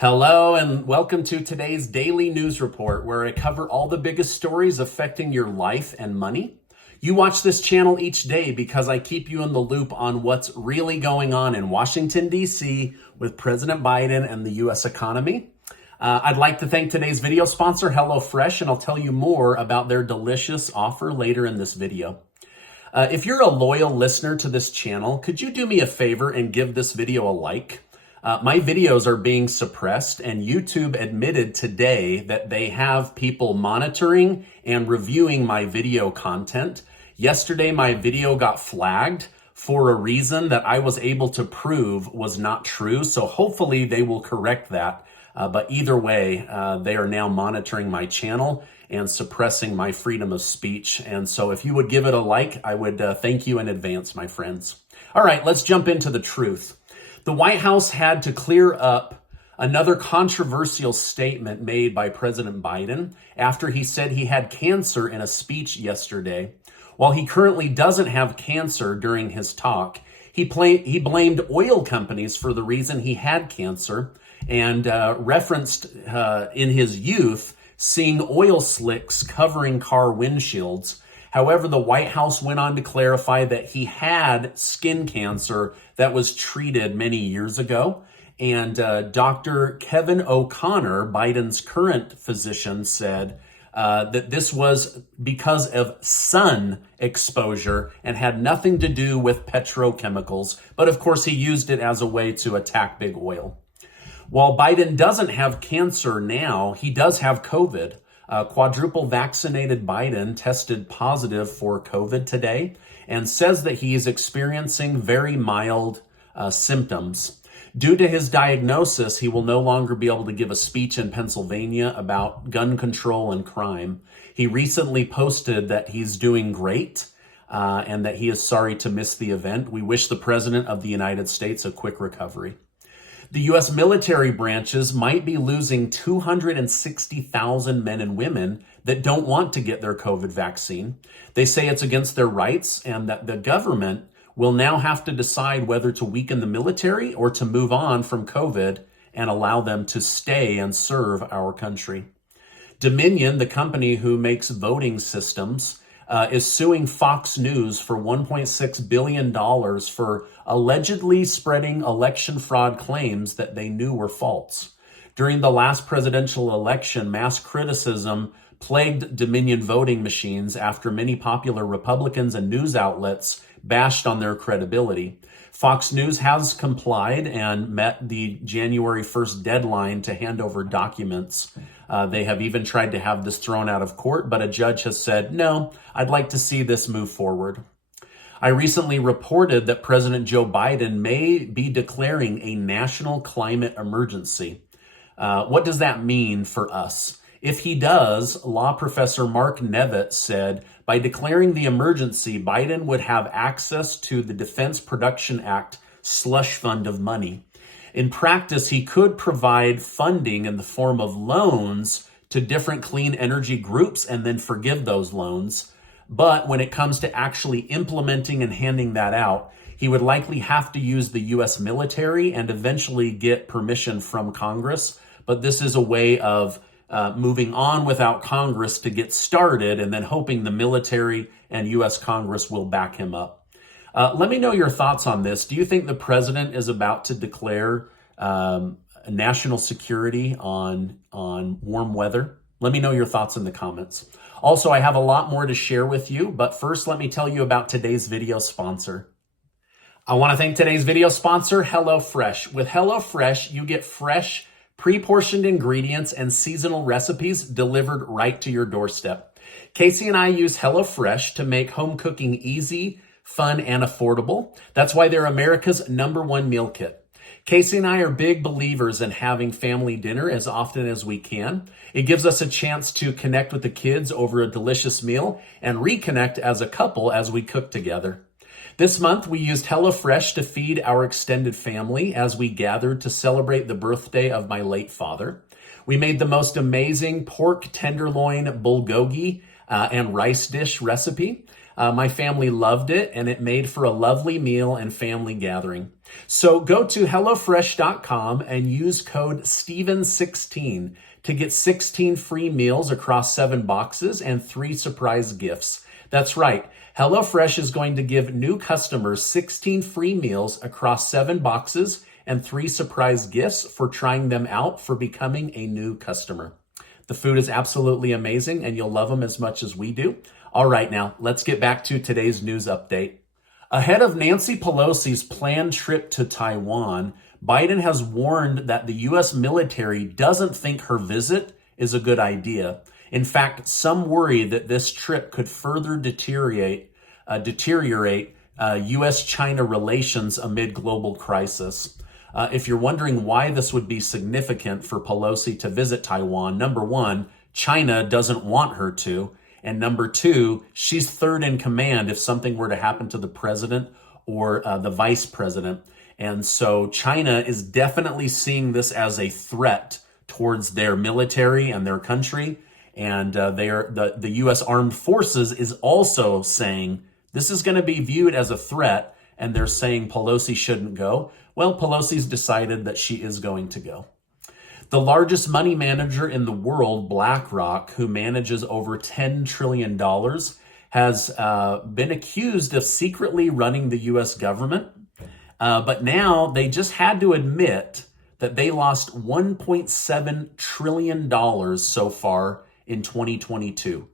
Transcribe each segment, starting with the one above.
Hello and welcome to today's daily news report where I cover all the biggest stories affecting your life and money. You watch this channel each day because I keep you in the loop on what's really going on in Washington, D.C. with President Biden and the U.S. economy. I'd like to thank today's video sponsor, HelloFresh, and I'll tell you more about their delicious offer later in this video. If you're a loyal listener to this channel, could you do me a favor and give this video a like? My videos are being suppressed, and YouTube admitted today that they have people monitoring and reviewing my video content. Yesterday, my video got flagged for a reason that I was able to prove was not true, so hopefully they will correct that. But either way, they are now monitoring my channel and suppressing my freedom of speech. And so if you would give it a like, I would thank you in advance, my friends. All right, let's jump into the truth. The White House had to clear up another controversial statement made by President Biden after he said he had cancer in a speech yesterday. While he currently doesn't have cancer during his talk, he blamed oil companies for the reason he had cancer and referenced in his youth seeing oil slicks covering car windshields. However, the White House went on to clarify that he had skin cancer that was treated many years ago. And Dr. Kevin O'Connor, Biden's current physician, said that this was because of sun exposure and had nothing to do with petrochemicals. But of course, he used it as a way to attack big oil. While Biden doesn't have cancer now, he does have COVID. Quadruple vaccinated Biden tested positive for COVID today and says that he is experiencing very mild symptoms. Due to his diagnosis, he will no longer be able to give a speech in Pennsylvania about gun control and crime. He recently posted that he's doing great and that he is sorry to miss the event. We wish the President of the United States a quick recovery. The U.S. military branches might be losing 260,000 men and women that don't want to get their COVID vaccine. They say it's against their rights and that the government will now have to decide whether to weaken the military or to move on from COVID and allow them to stay and serve our country. Dominion, the company who makes voting systems, is suing Fox News for $1.6 billion for allegedly spreading election fraud claims that they knew were false. During the last presidential election, mass criticism plagued Dominion voting machines after many popular Republicans and news outlets bashed on their credibility. Fox News has complied and met the January 1st deadline to hand over documents. They have even tried to have this thrown out of court, but a judge has said, no, I'd like to see this move forward. I recently reported that President Joe Biden may be declaring a national climate emergency. What does that mean for us? If he does, law professor Mark Nevitt said, by declaring the emergency, Biden would have access to the Defense Production Act slush fund of money. In practice, he could provide funding in the form of loans to different clean energy groups and then forgive those loans. But when it comes to actually implementing and handing that out, he would likely have to use the U.S. military and eventually get permission from Congress. But this is a way of moving on without Congress to get started and then hoping the military and U.S. Congress will back him up. Let me know your thoughts on this. Do you think the president is about to declare national security on warm weather? Let me know your thoughts in the comments. Also, I have a lot more to share with you, but first let me tell you about today's video sponsor. I want to thank today's video sponsor, HelloFresh. With HelloFresh, you get fresh, pre-portioned ingredients and seasonal recipes delivered right to your doorstep. Casey and I use HelloFresh to make home cooking easy, fun, and affordable. That's why they're America's #1 meal kit. Casey and I are big believers in having family dinner as often as we can. It gives us a chance to connect with the kids over a delicious meal and reconnect as a couple as we cook together. This month, we used HelloFresh to feed our extended family as we gathered to celebrate the birthday of my late father. We made the most amazing pork tenderloin bulgogi and rice dish recipe. My family loved it, and it made for a lovely meal and family gathering. So go to HelloFresh.com and use code Steven16 to get 16 free meals across 7 boxes and 3 surprise gifts. That's right. HelloFresh is going to give new customers 16 free meals across 7 boxes and 3 surprise gifts for trying them out for becoming a new customer. The food is absolutely amazing, and you'll love them as much as we do. All right, now let's get back to today's news update. Ahead of Nancy Pelosi's planned trip to Taiwan, Biden has warned that the U.S. military doesn't think her visit is a good idea. In fact, some worry that this trip could further deteriorate U.S.-China relations amid global crisis. If you're wondering why this would be significant for Pelosi to visit Taiwan, number one, China doesn't want her to. And number two, she's third in command if something were to happen to the president or the vice president. And so China is definitely seeing this as a threat towards their military and their country. And the U.S. Armed Forces is also saying this is going to be viewed as a threat. And they're saying Pelosi shouldn't go. Well, Pelosi's decided that she is going to go. The largest money manager in the world, Blackrock, who manages over $10 trillion, has been accused of secretly running the U.S. government. But now they just had to admit that they lost $1.7 trillion so far in 2022.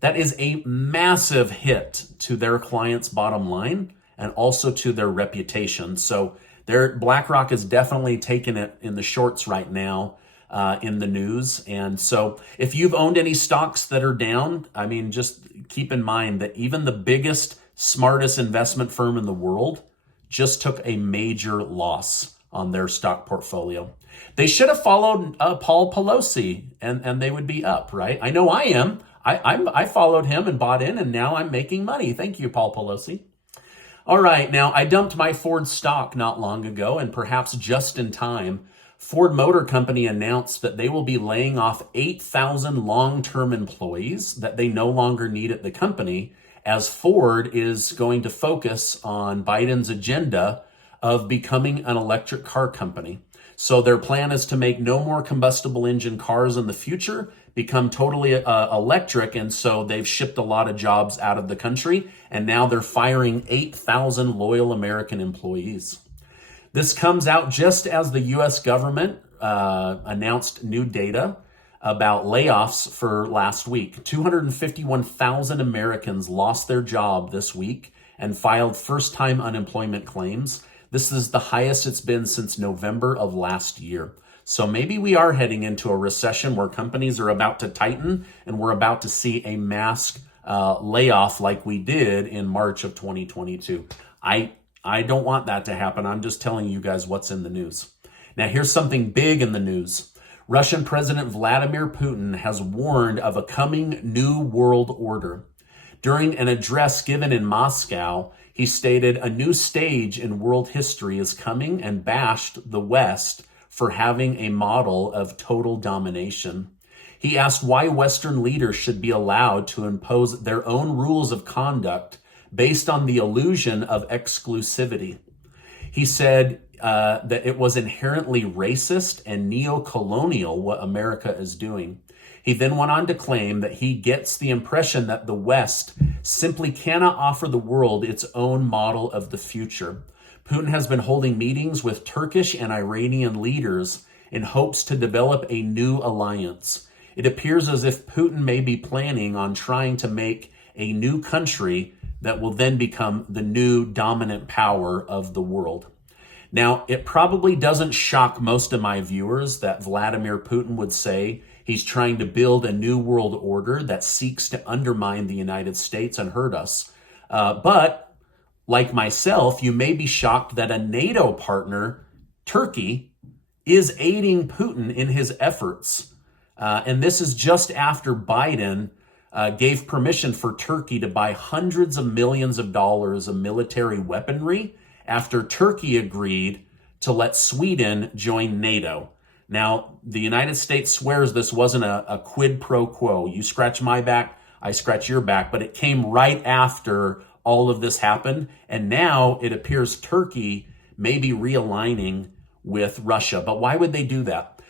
That is a massive hit to their clients' bottom line and also to their reputation. So BlackRock is definitely taking it in the shorts right now in the news. And so if you've owned any stocks that are down, I mean, just keep in mind that even the biggest, smartest investment firm in the world just took a major loss on their stock portfolio. They should have followed Paul Pelosi and they would be up, right? I know I am. I followed him and bought in, and now I'm making money. Thank you, Paul Pelosi. All right, now I dumped my Ford stock not long ago, and perhaps just in time. Ford Motor Company announced that they will be laying off 8,000 long-term employees that they no longer need at the company, as Ford is going to focus on Biden's agenda of becoming an electric car company. So their plan is to make no more combustible engine cars in the future, become totally electric, and so they've shipped a lot of jobs out of the country, and now they're firing 8,000 loyal American employees. This comes out just as the U.S. government announced new data about layoffs for last week. 251,000 Americans lost their job this week and filed first-time unemployment claims. This is the highest it's been since November of last year. So maybe we are heading into a recession where companies are about to tighten, and we're about to see a mass layoff like we did in March of 2022. I don't want that to happen. I'm just telling you guys what's in the news. Now, here's something big in the news. Russian President Vladimir Putin has warned of a coming new world order. During an address given in Moscow, he stated a new stage in world history is coming and bashed the West for having a model of total domination. He asked why Western leaders should be allowed to impose their own rules of conduct based on the illusion of exclusivity. He said that it was inherently racist and neo-colonial what America is doing. He then went on to claim that he gets the impression that the West simply cannot offer the world its own model of the future. Putin has been holding meetings with Turkish and Iranian leaders in hopes to develop a new alliance. It appears as if Putin may be planning on trying to make a new country that will then become the new dominant power of the world. Now, it probably doesn't shock most of my viewers that Vladimir Putin would say he's trying to build a new world order that seeks to undermine the United States and hurt us. But like myself, you may be shocked that a NATO partner, Turkey, is aiding Putin in his efforts. And this is just after Biden gave permission for Turkey to buy hundreds of millions of dollars of military weaponry after Turkey agreed to let Sweden join NATO. Now, the United States swears this wasn't a quid pro quo. You scratch my back, I scratch your back, but it came right after all of this happened. And now it appears Turkey may be realigning with Russia. But why would they do that?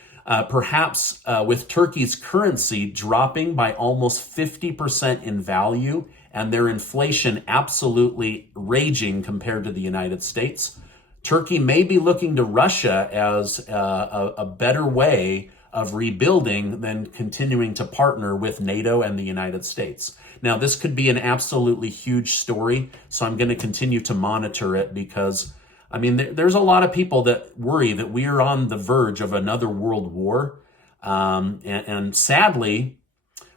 Perhaps with Turkey's currency dropping by almost 50% in value and their inflation absolutely raging compared to the United States, Turkey may be looking to Russia as a better way of rebuilding than continuing to partner with NATO and the United States. Now, this could be an absolutely huge story, so I'm going to continue to monitor it because, I mean, there's a lot of people that worry that we are on the verge of another world war. And sadly,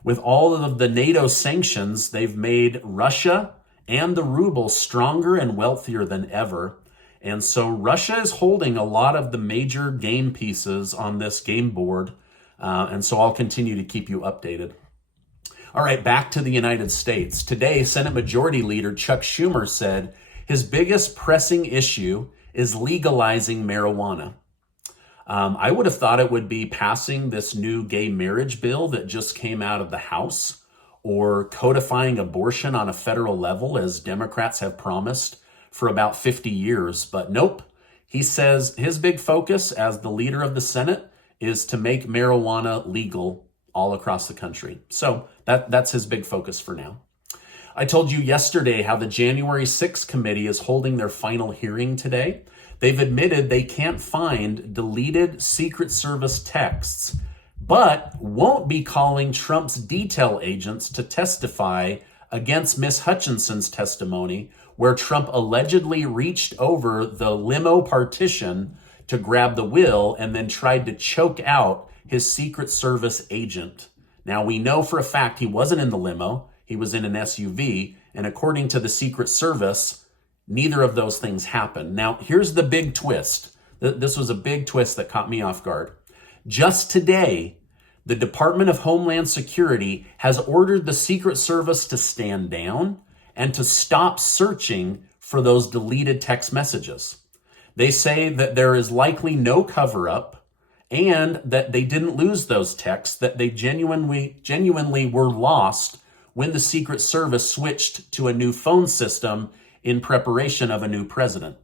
with all of the NATO sanctions, they've made Russia and the ruble stronger and wealthier than ever. And so Russia is holding a lot of the major game pieces on this game board. And so I'll continue to keep you updated. All right, back to the United States. Today, Senate Majority Leader Chuck Schumer said his biggest pressing issue is legalizing marijuana. I would have thought it would be passing this new gay marriage bill that just came out of the House, or codifying abortion on a federal level, as Democrats have promised for about 50 years. But nope, he says his big focus as the leader of the Senate is to make marijuana legal all across the country. So that's his big focus for now. I told you yesterday how the January 6th committee is holding their final hearing today. They've admitted they can't find deleted Secret Service texts, but won't be calling Trump's detail agents to testify against Miss Hutchinson's testimony, where Trump allegedly reached over the limo partition to grab the will and then tried to choke out his Secret Service agent. Now, we know for a fact he wasn't in the limo. He was in an SUV. And according to the Secret Service, neither of those things happened. Now, here's the big twist. This was a big twist that caught me off guard. Just today, the Department of Homeland Security has ordered the Secret Service to stand down and to stop searching for those deleted text messages. They say that there is likely no cover-up and that they didn't lose those texts, that they genuinely were lost when the Secret Service switched to a new phone system in preparation of a new president.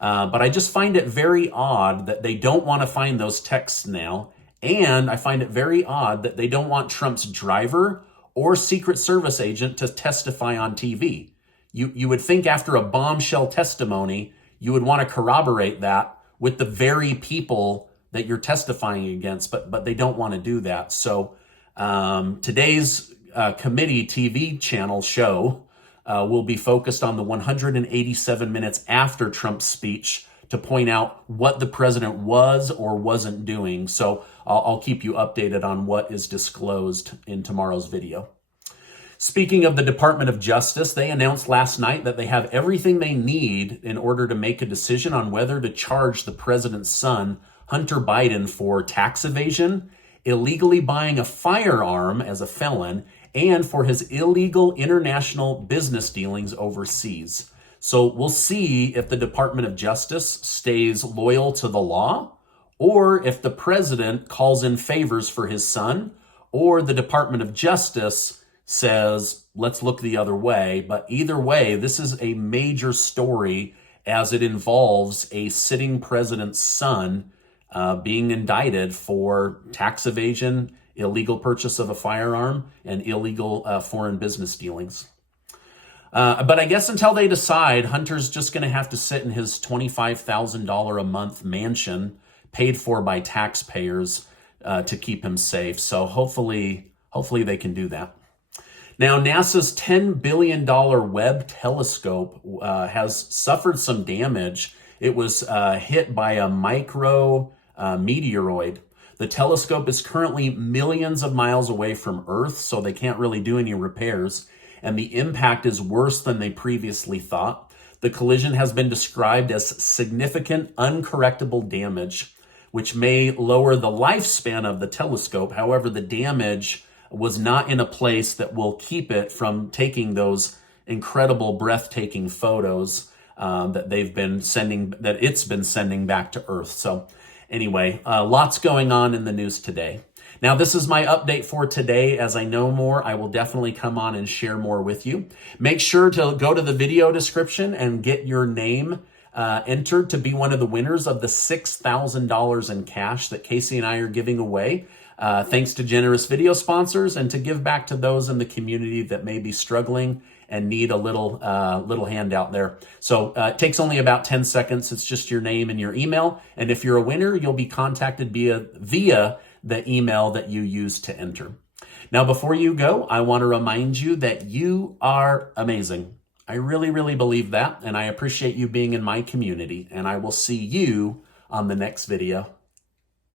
But I just find it very odd that they don't want to find those texts now. And I find it very odd that they don't want Trump's driver or Secret Service agent to testify on TV. You would think after a bombshell testimony, you would want to corroborate that with the very people that you're testifying against, but they don't want to do that. So today's committee TV channel show will be focused on the 187 minutes after Trump's speech to point out what the president was or wasn't doing. So I'll keep you updated on what is disclosed in tomorrow's video. Speaking of the Department of Justice, they announced last night that they have everything they need in order to make a decision on whether to charge the president's son, Hunter Biden, for tax evasion, illegally buying a firearm as a felon, and for his illegal international business dealings overseas. So we'll see if the Department of Justice stays loyal to the law, or if the president calls in favors for his son, or the Department of Justice says, let's look the other way. But either way, this is a major story as it involves a sitting president's son being indicted for tax evasion, illegal purchase of a firearm, and illegal foreign business dealings. But I guess until they decide, Hunter's just going to have to sit in his $25,000 a month mansion paid for by taxpayers to keep him safe. So hopefully they can do that. Now, NASA's $10 billion Webb telescope has suffered some damage. It was hit by a micro meteoroid. The telescope is currently millions of miles away from Earth, so they can't really do any repairs. And the impact is worse than they previously thought. The collision has been described as significant uncorrectable damage, which may lower the lifespan of the telescope. However, the damage was not in a place that will keep it from taking those incredible, breathtaking photos that it's been sending back to Earth. So anyway, lots going on in the news today. Now, this is my update for today. As I know more, I will definitely come on and share more with you. Make sure to go to the video description and get your name entered to be one of the winners of the $6,000 in cash that Casey and I are giving away. Thanks to generous video sponsors, and to give back to those in the community that may be struggling and need a little handout there. So it takes only about 10 seconds. It's just your name and your email. And if you're a winner, you'll be contacted via the email that you used to enter. Now, before you go, I want to remind you that you are amazing. I really, really believe that, and I appreciate you being in my community, and I will see you on the next video.